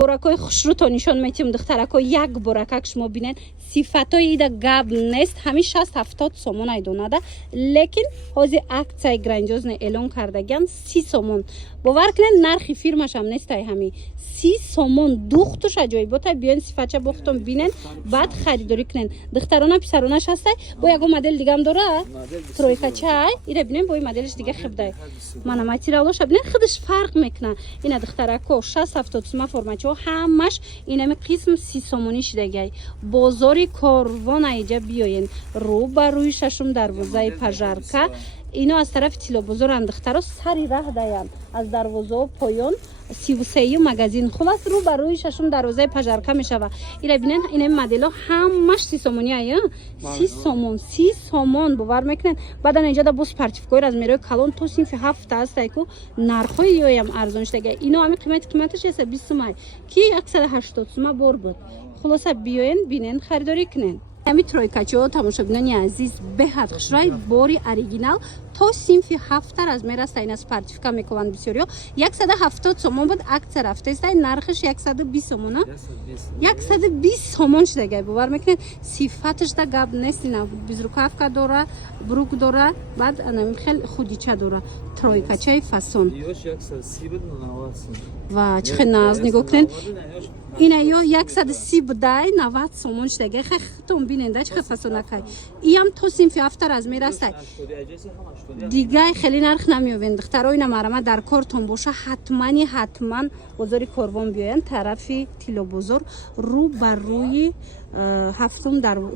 боракой хушрӯто нишон метим духтарако як боракак шумо бинен сифатои ида гап нест ҳами 60-70 сомон айдонада лекин ҳозир аксияи грандиозне эълон кардагиан 30 сомон бовар кунед нархи фирмашам нестай ҳами 30 сомон духтуш аҷоиботай биён сифатча бохтон бинен баъд харидорӣ кунен духтарона писаронаш ҳастай бо ягон модель дигам дора тройкачай ира бинен бо ин моделиш дига хибдай мана материалоша бинен худаш фарқ мекуна ина духтарако 60-70 сума формачо ҳамаш инами қисм 30 сомонӣ шидагай бозори корвон айҷа биёен рӯ ба рӯи шашум дарвозаи пажарка ино аз тарафи тилобозор андухтаро сари раҳ даян аз дарвозао поён 33 магазин хулас рӯ ба рӯи шашум дарвозаи пажарка мешава ира бинен инами модело ҳамаш 30 сомонӣ ая 30 сомон бовар мекунен баъдан инҷада боз партифкои размерои калон то синфи 7 астайку нархои ёям арзон шудагай ино ҳами қиматаш яса 20 сумай ки 180 сума бор буд хулоса биёен бинен харидорӣ кунен ҳами тройкачиҳо тамошобинони азиз беҳад хушрай бори оригинал то синфи 7 размер аст ин аз партифка мекованд бисёриҳо 170 сомон буд аксия рафтаистай нархиш 120 сомон 120 сомон шудагай бовар мекунед сифаташда гап нест ина безрукавка дора брук дора баъд анами хел худича дора тройкачаи фасон ва чӣ хел наз нигоҳ кунед ина ё 130 будай 90 сомон шудагай хатон биненда чӣ хел фасонакай иам то синфи 7 размер астай дигай хеле нарх намеёвен духтаро ина марама дар кортон боша ҳатман бозори корвон биёянд тарафи тилобозор рӯ ба рӯи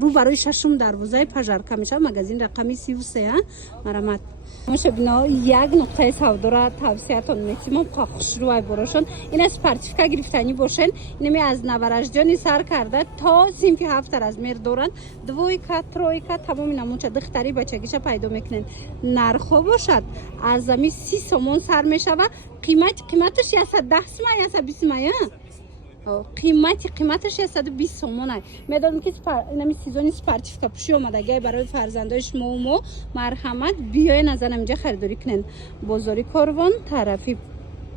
рӯ ба рӯи шашум дарвозаи пажарка мешавад магазин рақами 33 марамат мошобино як нуқтаи савдора тавсиятон метимом хушрӯай борошон ин аз партифка гирифтанӣ бошен инами аз наваражҷони сар карда то синфи 7 размер доранд двойка тройка тамоми намуча духтари бачагиша пайдо мекунен нархо бошад аз зами 30 сомон сар мешава қиматаш 110 сума 120 сума қиматаш 120 сомон ай медонам ки инами сезони спартивка пуши омадагай барои фарзандои шумоу мо марҳамат биёен аз анамиҷа харидорӣ кунен бозори корвон тарафи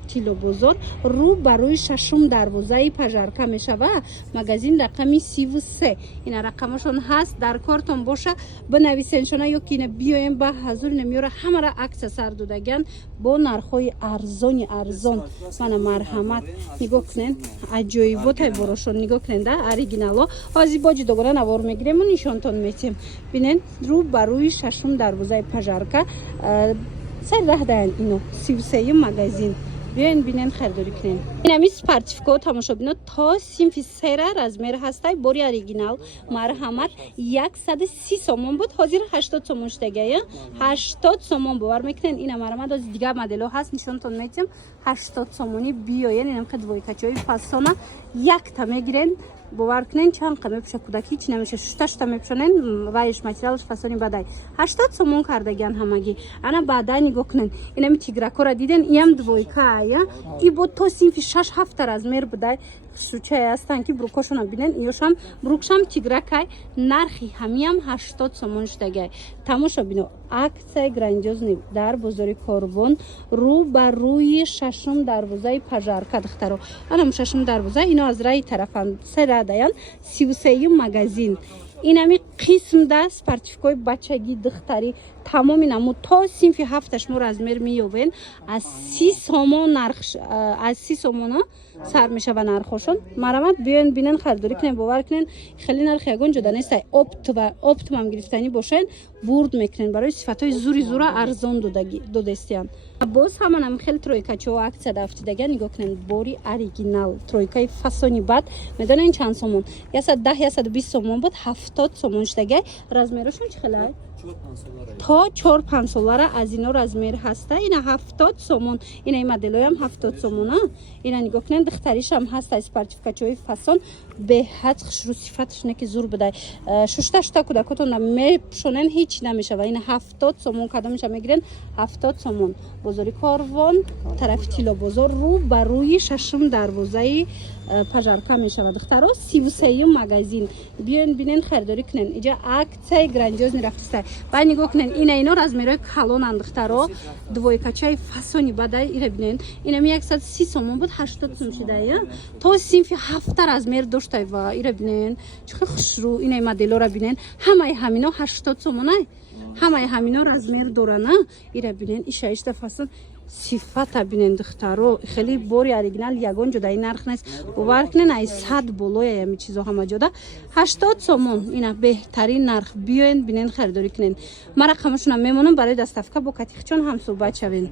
тилобозор рӯ ба рӯи шашум дарвозаи пажарка мешава магазин рақами 33 ина рақамашон ҳаст дар кортон боша бинависеншона ё ки ина биёем ба ҳазур намёра ҳамара аксия сар додаган бо нархои арзон мана марҳамат нигоҳ кунен аҷоиботай борошон нигоҳ кунен да оригинало ҳозир бо ҷудогона навор мегирему нишонтон метем бинен рӯ ба рӯи шашум дарвозаи пажарка сари раҳ даянд ино 33 магазин биёен бинен харидорӣ кунен инами спартифко тамошобино то синфи 3 размер ҳастай бори оригинал марҳамат 130 сомон буд ҳозир 80 сомон шудагая 80 сомон бовар мекунен ина марҳамат оз дига модело ҳаст нишонтон метем 80 сомонӣ биёен инам қидвойкачои фасона якта мегирен бовар кунен чанд қа мепуша кудаки ҳич намеша шута мепушонен вайш материалш фасони бадай 80 сомон кардагиан ҳамагӣ ана баъдай нигоҳ кунен инами тигракора диден иам двойка ая и бо то синфи 6-7 размер будай шучай астан ки брукошона бинен иёшам брукшам тигракай нархи ҳамиам 80 сомон шудагай тамошо бино аксияи грандиозни дар бозори корвон рӯ ба рӯи шашум дарвозаи пажарка духтаро анам шашум дарвоза ино аз раи тарафан сера даян 33 магазин инами қисмда спартификои бачагӣ духтарӣ тамоми намуд то синфи 7 шумо размер меёбен аз 30 сомон аз 30 сомона сар мешава нархошон марамат биёен бинен харидорӣ кунен бовар кунен хеле нархи ягон ҷода нестай оптимам гирифтанӣ бошен бурд мекунен барои сифатҳои зура арзон додестиян боз ҳаманам хеле тройкачиҳо аксия дафтидагиан нигоҳ кунен бори оригинал тройкаи фасони бад медонен чанд сомон 110-120 сомон буд 70 сомон шудагай размерошон чӣ хелай то 4-5 солара аз ино размер ҳаста ина 70 сомон ина ин моделоям 70 сомона ина нигоҳ кунен духтаришам ҳаста спартификачиҳои фасон беҳад хушрӯ сифаташ не ки зур будай шушта кудакотон мепушонен ҳеҷ هیچ نمیشه و این 70 سومون کدامش میگیرن 70 سومون بازاری کاروان طرف تیلا بازار رو بر روی ششم دروازه پژارکا میشود دخترا 33 مگزین بیاین ببینین خریداری کنین اینجا акция گرандиоз نرفته و نگاه کنین اینا размерای کلون اندخترا двойкачай фасони бадай ира бинин ина 130 сомон буд 80 сом шуда я то синфи 7 размер доштай ва ира бинин чхи хушру ина моделора бинин ҳамаи ҳамино 80 сомон ай ҳамаи ҳамино размер дорана ира бинин иша ишта фасон صفت بینن دخترو خیلی بوری اوریجینال یگان جدایی نرخ نیست باور کنین ای 100 بالای همین چیزا همه جدا 80 سومون اینا بهترین نرخ بیاین بینن خریداری کنین من رقمشون هم میمونم برای دستافکا با کتیخچون هم صحبت شوین